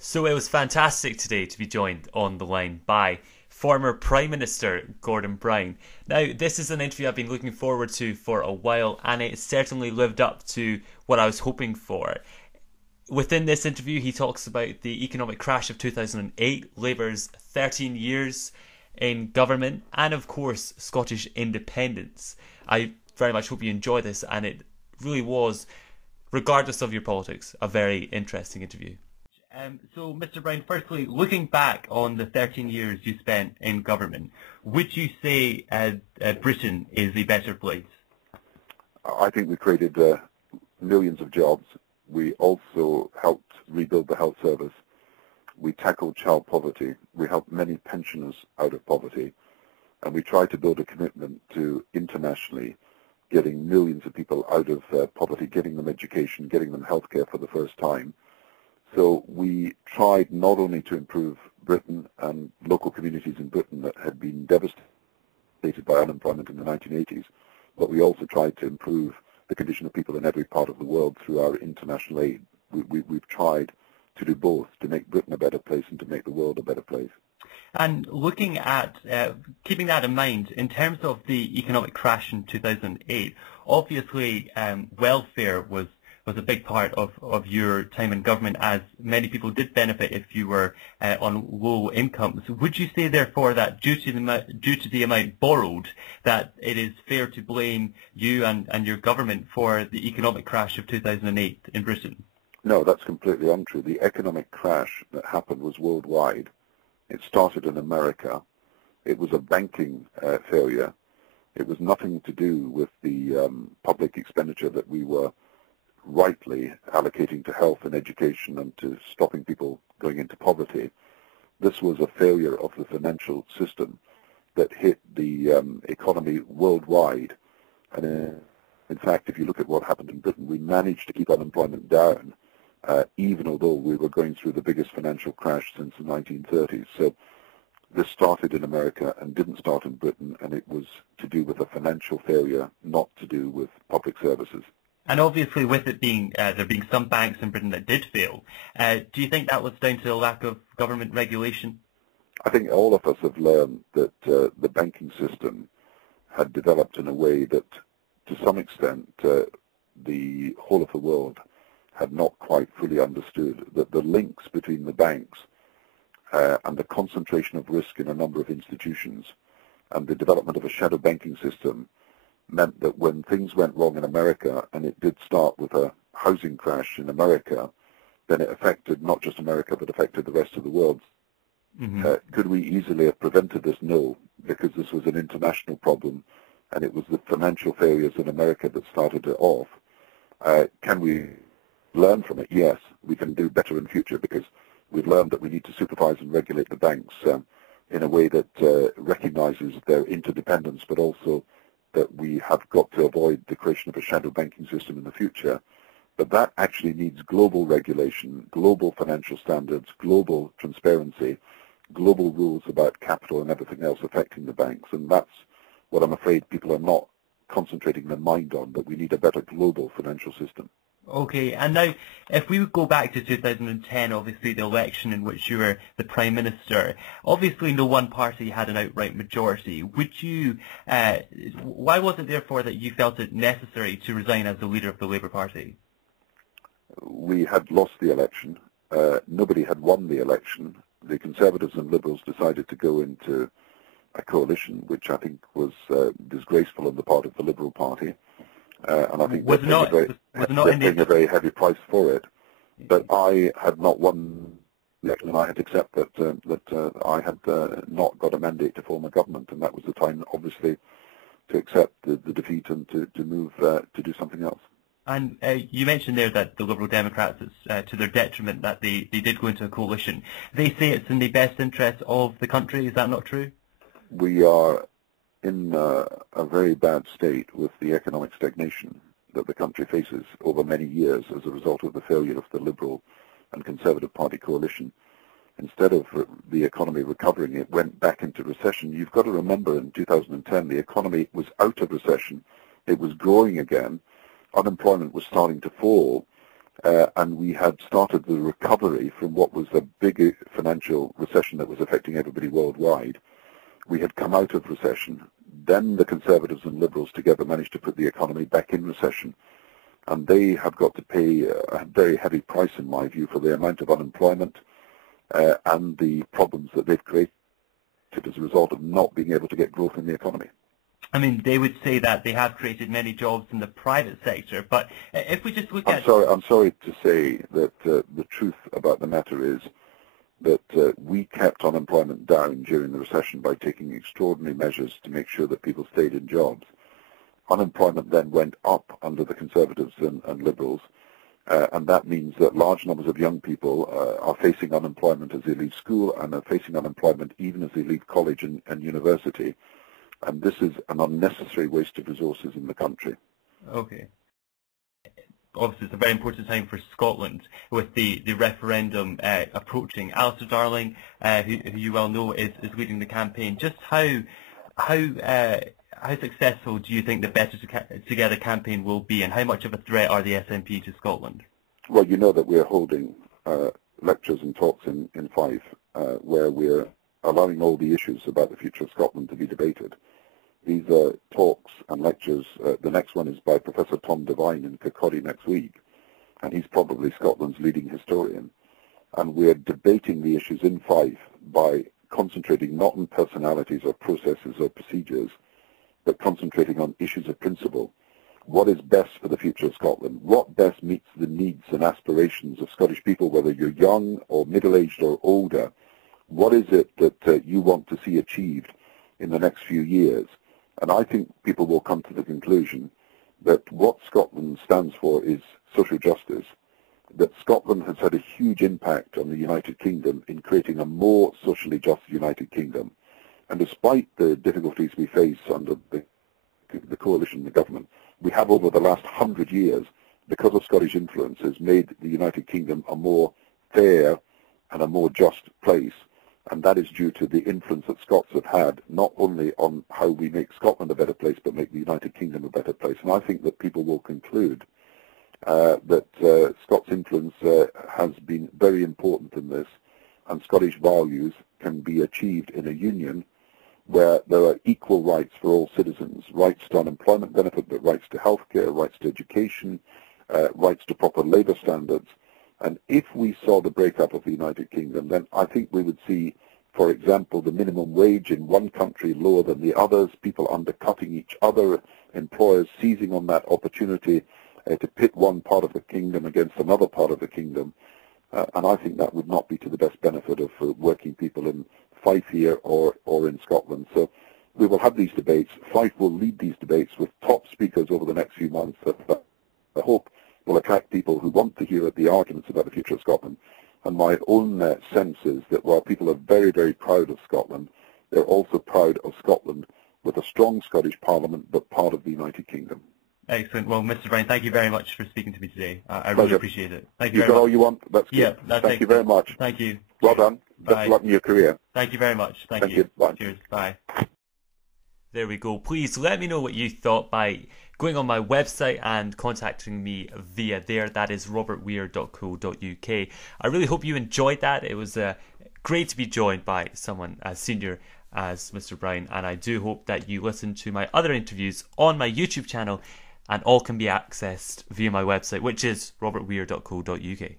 So it was fantastic today to be joined on the line by former Prime Minister Gordon Brown. Now, this is an interview I've been looking forward to for a while, and it certainly lived up to what I was hoping for. Within this interview, he talks about the economic crash of 2008, Labour's 13 years in government, and of course, Scottish independence. I very much hope you enjoy this, and it really was, regardless of your politics, a very interesting interview. So, Mr. Brown, firstly, looking back on the 13 years you spent in government, would you say Britain is a better place? I think we created millions of jobs. We also helped rebuild the health service. We tackled child poverty. We helped many pensioners out of poverty. And we tried to build a commitment to internationally getting millions of people out of poverty, getting them education, getting them healthcare for the first time. So we tried not only to improve Britain and local communities in Britain that had been devastated by unemployment in the 1980s, but we also tried to improve the condition of people in every part of the world through our international aid. We've tried to do both, to make Britain a better place and to make the world a better place. And looking at, keeping that in mind, in terms of the economic crash in 2008, obviously welfare was a big part of your time in government, as many people did benefit if you were on low incomes. Would you say, therefore, that due to the amount borrowed, that it is fair to blame you and your government for the economic crash of 2008 in Britain? No, that's completely untrue. The economic crash that happened was worldwide. It started in America. It was a banking failure. It was nothing to do with the public expenditure that we were rightly allocating to health and education and to stopping people going into poverty. This was a failure of the financial system that hit the economy worldwide. And in fact, if you look at what happened in Britain, we managed to keep unemployment down, even although we were going through the biggest financial crash since the 1930s. So this started in America and didn't start in Britain, and it was to do with a financial failure, not to do with public services. And obviously, with it being there being some banks in Britain that did fail, do you think that was down to a lack of government regulation? I think all of us have learned that the banking system had developed in a way that, to some extent, the whole of the world had not quite fully understood, that the links between the banks and the concentration of risk in a number of institutions and the development of a shadow banking system meant that when things went wrong in America, and it did start with a housing crash in America, then it affected not just America, but affected the rest of the world. Mm-hmm. Could we easily have prevented this? No, because this was an international problem, and it was the financial failures in America that started it off. Can we learn from it? Yes, we can do better in future, because we've learned that we need to supervise and regulate the banks in a way that recognizes their interdependence, but also that we have got to avoid the creation of a shadow banking system in the future. But that actually needs global regulation, global financial standards, global transparency, global rules about capital and everything else affecting the banks. And that's what I'm afraid people are not concentrating their mind on, that we need a better global financial system. Okay, and now if we would go back to 2010, obviously the election in which you were the Prime Minister, obviously no one party had an outright majority. Would you, why was it therefore that you felt it necessary to resign as the leader of the Labour Party? We had lost the election. Nobody had won the election. The Conservatives and Liberals decided to go into a coalition, which I think was disgraceful on the part of the Liberal Party. And I think they're paying a very heavy price for it. But I had not won the election, and I had to accept that I had not got a mandate to form a government, and that was the time, obviously, to accept the defeat and to move to do something else. And you mentioned there that the Liberal Democrats, it's to their detriment that they did go into a coalition. They say it's in the best interest of the country. Is that not true? We are in a very bad state with the economic stagnation that the country faces over many years as a result of the failure of the Liberal and Conservative Party coalition. Instead of the economy recovering, it went back into recession. You've got to remember, in 2010, the economy was out of recession. It was growing again. Unemployment was starting to fall. and we had started the recovery from what was a big financial recession that was affecting everybody worldwide. We had come out of recession. Then the Conservatives and Liberals together managed to put the economy back in recession. And they have got to pay a very heavy price, in my view, for the amount of unemployment and the problems that they've created as a result of not being able to get growth in the economy. I mean, they would say that they have created many jobs in the private sector, but if we just look I'm sorry to say that the truth about the matter is that we kept unemployment down during the recession by taking extraordinary measures to make sure that people stayed in jobs. Unemployment then went up under the Conservatives and Liberals, and that means that large numbers of young people are facing unemployment as they leave school and are facing unemployment even as they leave college and university. And this is an unnecessary waste of resources in the country. Okay. Obviously, it's a very important time for Scotland with the referendum approaching. Alistair Darling, who you well know, is leading the campaign. Just how successful do you think the Better Together campaign will be, and how much of a threat are the SNP to Scotland? Well, you know that we're holding lectures and talks in Fife where we're allowing all the issues about the future of Scotland to be debated. These are talks and lectures. The next one is by Professor Tom Devine in Kirkcaldy next week, and he's probably Scotland's leading historian. And we're debating the issues in Fife by concentrating not on personalities or processes or procedures, but concentrating on issues of principle. What is best for the future of Scotland? What best meets the needs and aspirations of Scottish people, whether you're young or middle-aged or older? What is it that you want to see achieved in the next few years? And I think people will come to the conclusion that what Scotland stands for is social justice, that Scotland has had a huge impact on the United Kingdom in creating a more socially just United Kingdom. And despite the difficulties we face under the coalition, the government, we have over the last 100 years, because of Scottish influences, made the United Kingdom a more fair and a more just place. And that is due to the influence that Scots have had, not only on how we make Scotland a better place, but make the United Kingdom a better place. And I think that people will conclude that Scots' influence has been very important in this, and Scottish values can be achieved in a union where there are equal rights for all citizens, rights to unemployment benefit, but rights to healthcare, rights to education, rights to proper labour standards. And if we saw the breakup of the United Kingdom, then I think we would see, for example, the minimum wage in one country lower than the others, people undercutting each other, employers seizing on that opportunity to pit one part of the kingdom against another part of the kingdom. And I think that would not be to the best benefit of working people in Fife here or in Scotland. So we will have these debates. Fife will lead these debates with top speakers over the next few months that I hope will attract people who want to hear the arguments about the future of Scotland. And my own sense is that while people are very, very proud of Scotland, they're also proud of Scotland with a strong Scottish Parliament, but part of the United Kingdom. Excellent. Well, Mr. Brown, thank you very much for speaking to me today. I really appreciate it. Thank you very much. You got all you want? That's good. Yeah, Thank you very much. Thank you. Well done. Best of luck in your career. Thank you very much. Thank you. Bye. Cheers. Bye. There we go. Please let me know what you thought by going on my website and contacting me via there. That is robertweir.co.uk. I really hope you enjoyed that. It was great to be joined by someone as senior as Mr. Brown, and I do hope that you listen to my other interviews on my YouTube channel, and all can be accessed via my website, which is robertweir.co.uk.